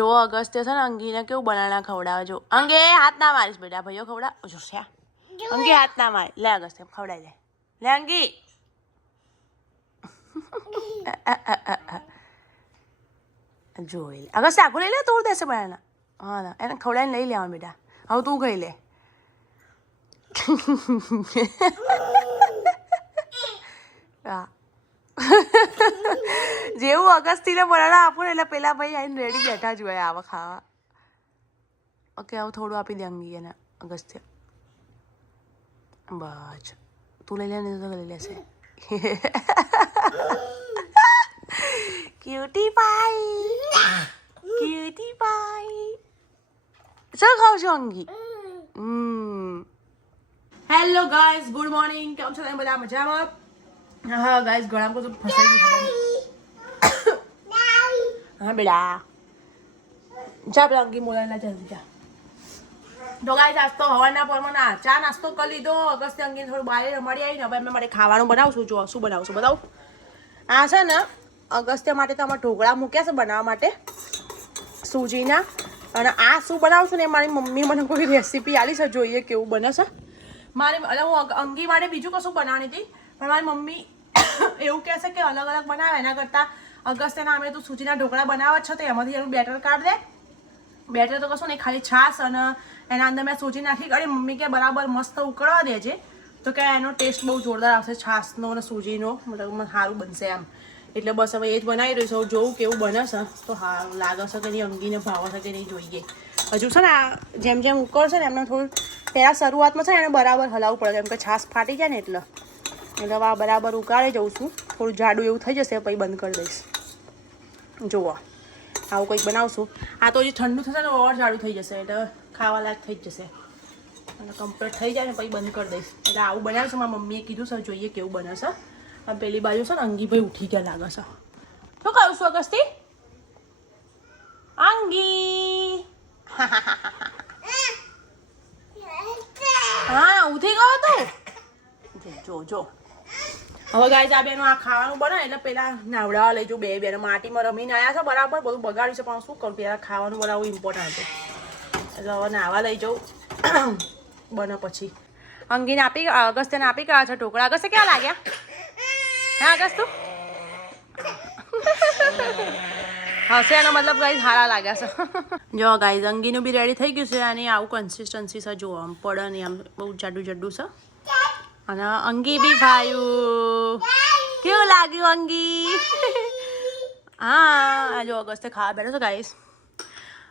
જો અગસ્ત્ય છે ને અંગીને કેવું બનાના ખવડાવે જો અંગે હાથ ના મારીશ બેટા ભાઈઓ ખવડાવ જો છે અંગે હાથ ના મારે લે અગસ્ત્ય ખવડાવી લે લે અંગી જોઈ લે અગસ્ત્ય આખું લઈ લે તોડ દેશે બનાના હા એને ખવડાવીને લઈ લેવાનું બેટા હવે તું ખાઈ લે હા જેવું અગસ્તીને બનાના આપું ને એટલે પેલા ભાઈ આવીને રેડી બેઠા જ હોય આવા ખાવા ઓકે હવે થોડું આપી દે અંગી એને અગસ્ત્ય બસ તું લઈ લે ને તો લઈ લેશે ક્યુટી પાઈ શું ખાવ છો અંગી હેલો ગાઈઝ ગુડ મોર્નિંગ કેમ છો તમે બધા મજામાં હા ગાઈઝ ગળામાં બધું ફસાઈ ગયું હા બેટા જા પેલા અંગી મોલાના જલ્દી જા તો ગાઈઝ આજ તો હવાના પરમાં ના ચા નાસ્તો કરી લીધો અગસ્ત્ય અંગી થોડું બહાર મળી આવીને હવે અમે મારે ખાવાનું બનાવશું જો શું બનાવશું બતાવું આ છે ને અગસ્ત્ય માટે તો અમારે ઢોકળા મૂક્યા છે બનાવવા માટે સૂજીના અને આ શું બનાવશું ને મારી મમ્મી મને કોઈ રેસીપી આલી છે જોઈએ કેવું બને છે મારી એટલે હું અંગી માટે બીજું કશું બનાવવાની હતી પણ મારી મમ્મી એવું કહેશે કે અલગ અલગ બનાવે એના કરતાં અગસ્ત્યના અમે તું સૂજીના ઢોકળા બનાવવા છો તો એમાંથી એનું બેટર કાઢ દે બેટર તો કશું નહીં ખાલી છાશ અને એના અંદર મેં સૂજી નાખી કાઢી મમ્મી કે બરાબર મસ્ત ઉકળવા દેજે તો કે એનો ટેસ્ટ બહુ જોરદાર આવશે છાશનો અને સૂજીનો મતલબ સારું બનશે એમ એટલે બસ હવે એ જ બનાવી રહી છું જોઉં કેવું બને છે તો હા લાગે છે કે નહીં અંગીને ભાવે છે કે નહીં જોઈએ હજુ છે ને જેમ જેમ ઉકળશે ને એમને થોડું પહેલાં શરૂઆતમાં છે ને એને બરાબર હલાવવું પડે કેમ કે છાશ ફાટી જાય ને એટલે હવે આ બરાબર ઉકાળી જઉં છું થોડું જાડું એવું થઈ જશે પછી બંધ કરી દઈશ જુઓ આવું કંઈક બનાવશું આ તો હજી ઠંડુ થશે ને ઓર જાડું થઈ જશે એટલે ખાવા લાયક થઈ જ જશે અને કમ્પ્લીટ થઈ જાય ને પછી બંધ કરી દઈશ એટલે આવું બનાવશું મારા મમ્મીએ કીધું છે જોઈએ કેવું બને છે આ પેલી બાજુ છે ને અંગીભાઈ ઉઠી ગયા લાગે છે શું કહું છું અગસ્તી અંગી હા ઉઠી ગયો તું જો જો હવે ગાઈઝ આ બેનું આ ખાવાનું બનાવે એટલે પેલા નાવડાવા લઈ જાઉં બે બેનો માટીમાં રમીને આવ્યા છે બરાબર બધું બગાડ્યું છે પણ શું કરું પેલા ખાવાનું બનાવવું ઇમ્પોર્ટન્ટ હતું એટલે હવે નાવા લઈ જાઉં બને પછી અંગીને આપી અગસ્ત્યને આપી ગયા છે ઢોકળા અગસ્ત્ય કેવા લાગ્યા હા અગસ્તુ હશે એનો મતલબ ગાઈઝ હારા લાગ્યા છે જો ગાઈઝ અંગીનું બી રેડી થઈ ગયું છે અને આવું કન્સિસ્ટન્સી છે જો આમ પડે નહીં આમ બહુ જાડું જાડું છે અને અંગી બી ભાયું કેવું લાગ્યું અંગી હા જો અગસ્ત્ય ખાવા બેઠો છે ગાઈઝ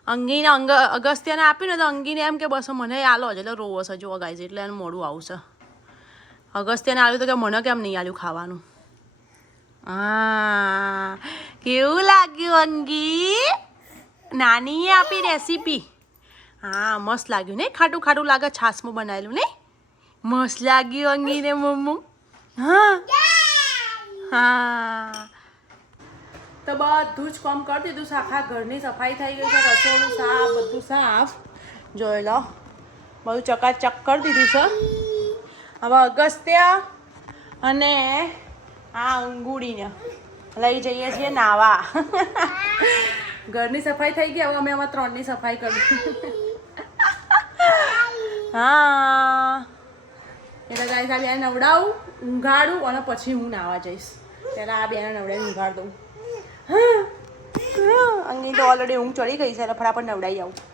અંગીને અગસ્ત્યને આપ્યું ને તો અંગીને એમ કે બસ મને આલો જ એટલે રોવો છે જો ગાઈઝ એટલે એનું મોડું આવશે અગસ્ત્યને આવ્યું તો કે મને કેમ નહીં આલ્યું ખાવાનું હા કેવું લાગ્યું અંગી નાનીએ આપી રેસીપી હા મસ્ત લાગ્યું નહીં ખાટું ખાટું લાગે છાશમાં બનાવેલું નહીં મસ્ત લાગ્યું અંગીને મમ્મુ હા હા તો બધું જ કામ કરી દીધું છે આખા ઘરની સફાઈ થઈ ગઈ છે રસોડું સાફ બધું સાફ જોઈ લો બધું ચકાચક કરી દીધું છે હવે અગસ્ત્ય અને આ અંગુડીને લઈ જઈએ છીએ નાવા ઘરની સફાઈ થઈ ગઈ હવે અમે આમાં ત્રણની સફાઈ કરી હા એટલે ગાઈસ આ બેને નવડાવું ઊંઘાડું અને પછી હું નાવા જઈશ પહેલાં આ બેને નવડાવી ઊંઘાડ દઉં હા અંગી તો ઓલરેડી ઊંઘ ચડી ગઈ છે એટલે ફટાફટ નવડાવી આવું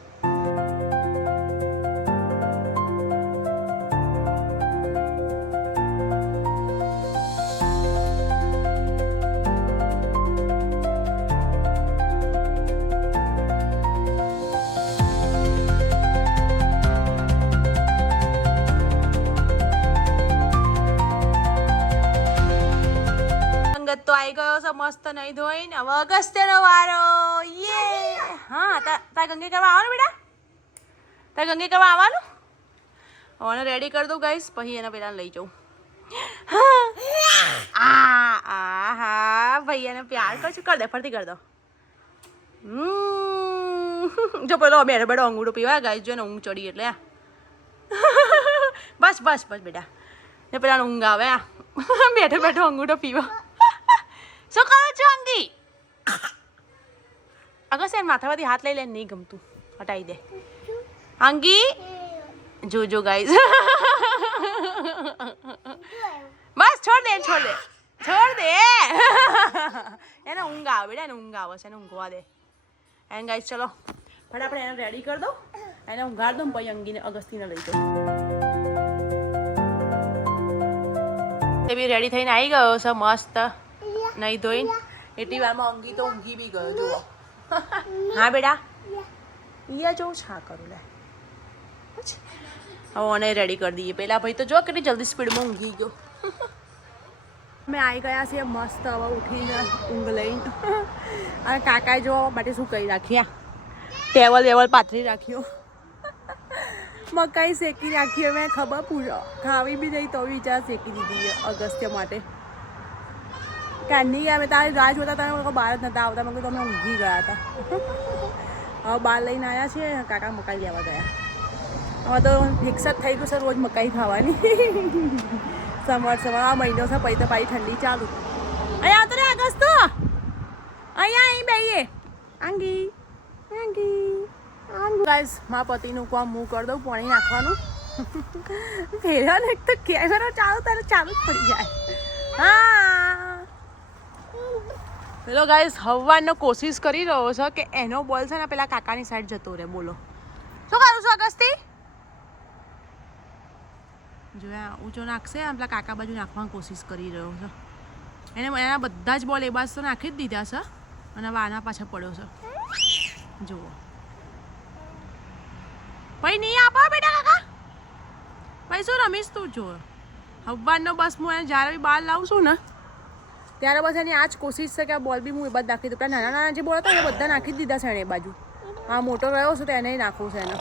તો આવી ગયો છે મસ્ત નહીં ધોઈને હવે અગસ્ત્યનો વારો યે હા તાર ગંગે કરવા આવવાનું બેટા તાર ગંગે કરવા આવવાનું હવે રેડી કરી દઉં ગાઈસ પછી એને પેલા લઈ જાઉં હા ભૈયાને પ્યાર કરશું કર દે ફરતી કર દો જો પેલો બેઠો બેઠો અંગૂઠો પીવા ગાઈસ જો ને ઊંઘ ચડી એટલે બસ બસ બસ બેટા ને પેલા ઊંઘ આવે બેઠો બેઠો અંગૂઠો પીવા શું કરો છો અંગી અગસ્ત્ય છે ને માથામાંથી હાથ લઈ લે નહીં ગમતું હટાવી દે અંગી જોજો ગાઈઝ બસ છોડ દે એને ઊંઘ આવે બેટા એને ઊંઘ આવે છે એને ઊંઘવા દે એન્ડ ગાઈઝ ચલો ફટાફટ એને રેડી કરી દો એને ઊંઘાડ દો પછી અંગીને અગસ્તીને લઈ જાઓ એ બી રેડી થઈને આવી ગયો છે મસ્ત નહીં ધોઈને એટલી વારમાં અંગી તો ઊંઘી બી ગયો જુઓ હા બેટા ઈયા જો છા કરું લે હવે ઓને રેડી કરી દઈએ પેલા ભાઈ તો જો કેટલી જલ્દી સ્પીડમાં ઊંઘી ગયો અમે આવી ગયા છીએ મસ્ત હવે ઉઠીને ઊંઘ લઈને અને કાકાએ જો માટે શું કરી રાખ્યા ટેવલ પાથરી રાખ્યો મકાઈ શેકી રાખી મેં ખબર પૂછો ખાવી બી નહીં તો વિચાર શેકી દીધી અગસ્ત્ય માટે કાની અમે તારી રાહ જોતા તમે લોકો બહાર જ નતા આવતા મેં તમે ઊંઘી ગયા હતા હવે બહાર લઈને આવ્યા છીએ કાકા મકાઈ લેવા ગયા હવે તો ફિક્સ જ થઈ ગયું છે રોજ મકાઈ ખાવાની સમર આ મહિનો છે પછી તો પાછી ઠંડી ચાલુ અહીંયા આવતો રે અગસ્ત તો અહીંયા અહીં બેહીએ આંગી ગાઈસ મારા પતિનું કામ હું કરી દઉં પાણી નાખવાનું ફેર્યા ને તો કેમેરો ચાલુ જ પડી જાય હા પેલો ગાઈસ હવાનો કોશિશ કરી રહ્યો છે કે એનો બોલ છે ને પેલા કાકાની સાઈડ જતો રહે બોલો શું કરું છું અગસ્તી જોયા ઊંચો નાખશે અને પેલા કાકા બાજુ નાખવાની કોશિશ કરી રહ્યો છે એના બધા જ બોલ એ બાજુ તો નાખી જ દીધા છે અને વાના પાછળ પડ્યો છે જુઓ ભાઈ નહીં આપો બેટા કાકા ભાઈ શું રમીશ તું જો હવાનો બસ હું એને જ્યારે બી બહાર લાવું છું ને ત્યારે બસ એની આ જ કોશિશ છે કે આ બોલ બી હું એ બાજુ નાખી દઉં પેલા નાના જે બોલ હતા એ બધા નાખી જ દીધા છે એને એ બાજુ હા મોટો રહ્યો છું તો એને નાખવું છે એને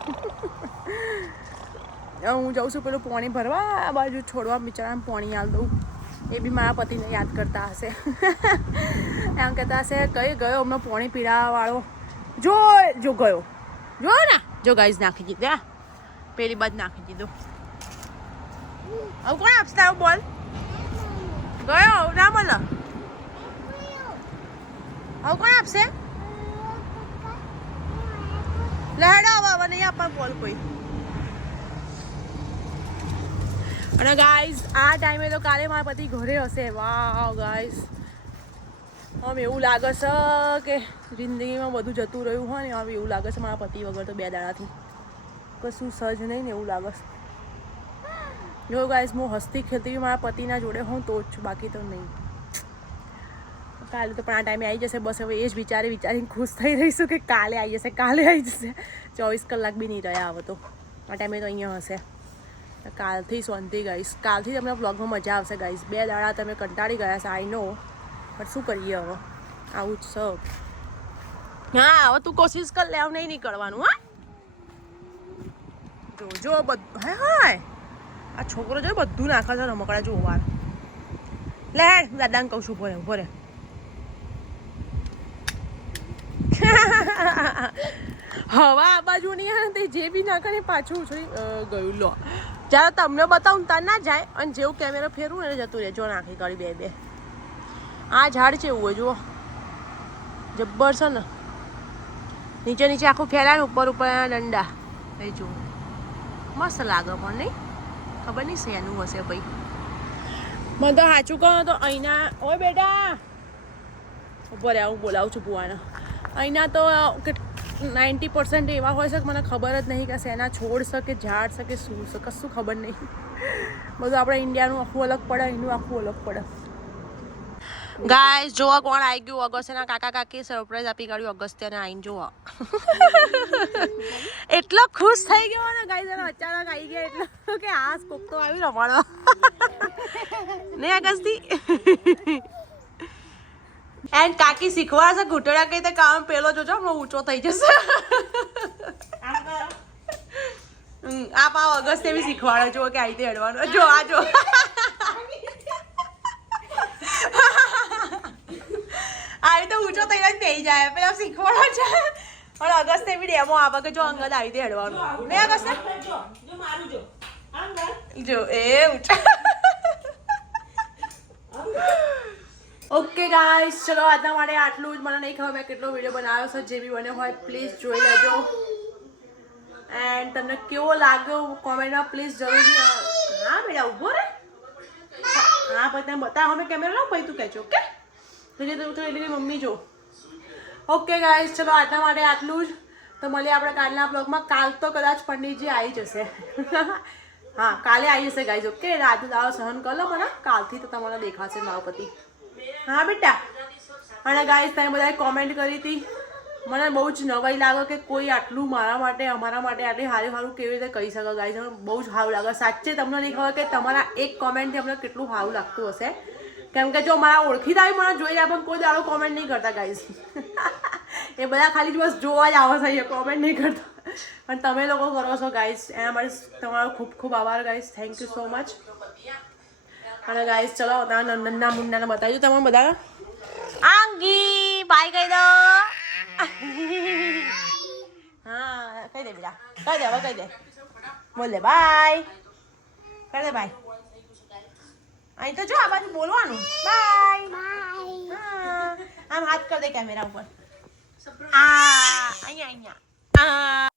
હું જાઉં છું પેલું પાણી ભરવા આ બાજુ છોડવા બિચારાને પાણી આલ દઉં એ બી મારા પતિને યાદ કરતા હશે એમ કહેતા હશે કઈ ગયો હમણાં પાણી પીડાવાળો જો ગયો જો ને જો ગાઈઝ નાખી દીધા પેલી બાજુ નાખી દીધું હવે કોણ આપશે તારો બોલ ગયો ના મળે હવે કોણ આપશે લહેડો હવે નહીં આપવા બોલ કોઈ અને ગાઈઝ આ ટાઈમે તો કાલે મારા પતિ ઘરે હશે વાવ ગાઈઝ આમ એવું લાગે છે કે જિંદગીમાં બધું જતું રહ્યું હોય ને હવે એવું લાગે છે મારા પતિ વગર તો 2 દાડાથી કશું સજ નહીં ને એવું લાગે છે જો ગાઈઝ હું હસતી ખેલતી મારા પતિના જોડે હું તો જ છું બાકી તો નહીં કાલે તો પણ આ ટાઈમે આવી જશે બસ હવે એ જ વિચારીને ખુશ થઈ રહીશું કે કાલે આવી જશે 24 કલાક બી નહીં રહ્યા હવે તો આ ટાઈમે તો અહીંયા હશે કાલથી શાંતિ ગાઈશ કાલથી તમને વ્લોગમાં મજા આવશે ગાઈશ 2 દાડા તમે કંટાળી ગયા છે આઈ નો પણ શું કરીએ હવે આવું જ છે હા હવે તું કોશિશ કર લે નહીં નીકળવાનું હા જો બધું હા આ છોકરો જો બધું નાખે છે રમકડા જોવા લે દાદાને કહું છું ભરે હવા આ બાજુ નહીં આવે તે જે બી નાખે ને પાછું ઉછળી ગયું લો જ્યારે તમને બતાવું ત્યાં ના જાય અને જેવું કેમેરો ફેરવું ને જતું રહે જો નાખી કરી બે આ ઝાડ છે એવું હોય જુઓ જબ્બર છે ને નીચે આખું ફેલાય ને ઉપર દંડા એ જુઓ મસ્ત લાગે પણ નહીં ખબર નહીં શેનું હશે ભાઈ મને તો સાચું કહો તો અહીંના ઓય બેટા ઉપર હું બોલાવું છું બુવાને અહીંના તો 90% એવા હોય છે કે મને ખબર જ નહીં કે શેના છોડ છે કે ઝાડ છે કે શું છે કશું ખબર નહીં બધું આપણે ઇન્ડિયાનું આખું અલગ પડે એનું આખું અલગ પડે ગાઈસ જોવા કોણ આવી ગયું અગસ્ત્યના કાકા કાકી સરપ્રાઈઝ આપી કાઢ્યું અગસ્ત્યને આવીને જોવા એટલો ખુશ થઈ ગયો ને ગાઈસ એને અચાનક આવી ગયા એટલો કે આ કોક તો આવી રમાડવા નહીં અગસ્તી એન્ડ કાકી શીખવાડશે ઘૂંટડા કઈ તે કામ પેલો જોજો હું ઊંચો થઈ જશે આ પાવ અગસ્ત્ય બી શીખવાડે જો કે આવી તે હેડવાનું જો આ જો આવી તો ઊંચો થઈને જ થઈ જાય પેલા શીખવાડો છે પણ અગસ્ત્ય બી ડેમો આપે કે જો અંગદ આવી તે હેડવાનું નહીં અગસ્ત્ય જો એ ઊંચા ઓકે ગાઈસ, ચલો આજના માટે આટલું જ. મને નહીં ખબર મેં કેટલો વિડીયો બનાવ્યો છે. જે બી બન્યો હોય પ્લીઝ જોઈ લેજો. એન્ડ તમને કેવો લાગ્યો કોમેન્ટમાં પ્લીઝ જરૂરથી. હા બેટા ઊભો રે. હા પછી તમે બતાવો. અમે કેમેરા લાવ પછી તું કહેજો. ઓકે તો એટલે મમ્મી જો. ઓકે ગાઈસ, ચલો આજના માટે આટલું જ. તો મળીએ આપણે કાલના બ્લોગમાં. કાલ તો કદાચ પંડિતજી આવી જશે. હા કાલે આવી જશે ગાઈસ. ઓકે રાતે દાડો સહન કરી લો મને. કાલથી તો તમારે દેખાશે મારો પતિ. હા બેટા. અને ગાઈસ તમે બધાએ કોમેન્ટ કરી હતી. મને બહુ જ નવાઈ લાગે કે કોઈ આટલું મારા માટે અમારા માટે આટલી સારું કેવી રીતે કહી શકે ગાઈસ. બહુ જ સારું લાગે. સાચે તમને નહીં ખબર કે તમારા એક કોમેન્ટથી અમને કેટલું સારું લાગતું હશે. કેમ કે જો મારા ઓળખીતા બી મને જોઈ રહ્યા પણ કોઈ દાડો કોમેન્ટ નહીં કરતા ગાઈસ. એ બધા ખાલી બસ જોવા જ આવે છે, કોમેન્ટ નહીં કરતા. પણ તમે લોકો કરો છો ગાઈસ, એના માટે તમારો ખૂબ ખૂબ આભાર guys. Thank you so much. અને ગાઈસ ચલો નન્ના મુન્નાને બતાવી દઉં તમે બધા. આંગી બાય કહી દો. હા કહી દે બેટા, કહી દે હવે કહી દે. બોલ દે બાય. કહી દે બાય. અહીં તો જો આ બાજુ બોલવાનું બાય. આમ હાથ કર દે કેમેરા ઉપર. અહીંયા અહીંયા.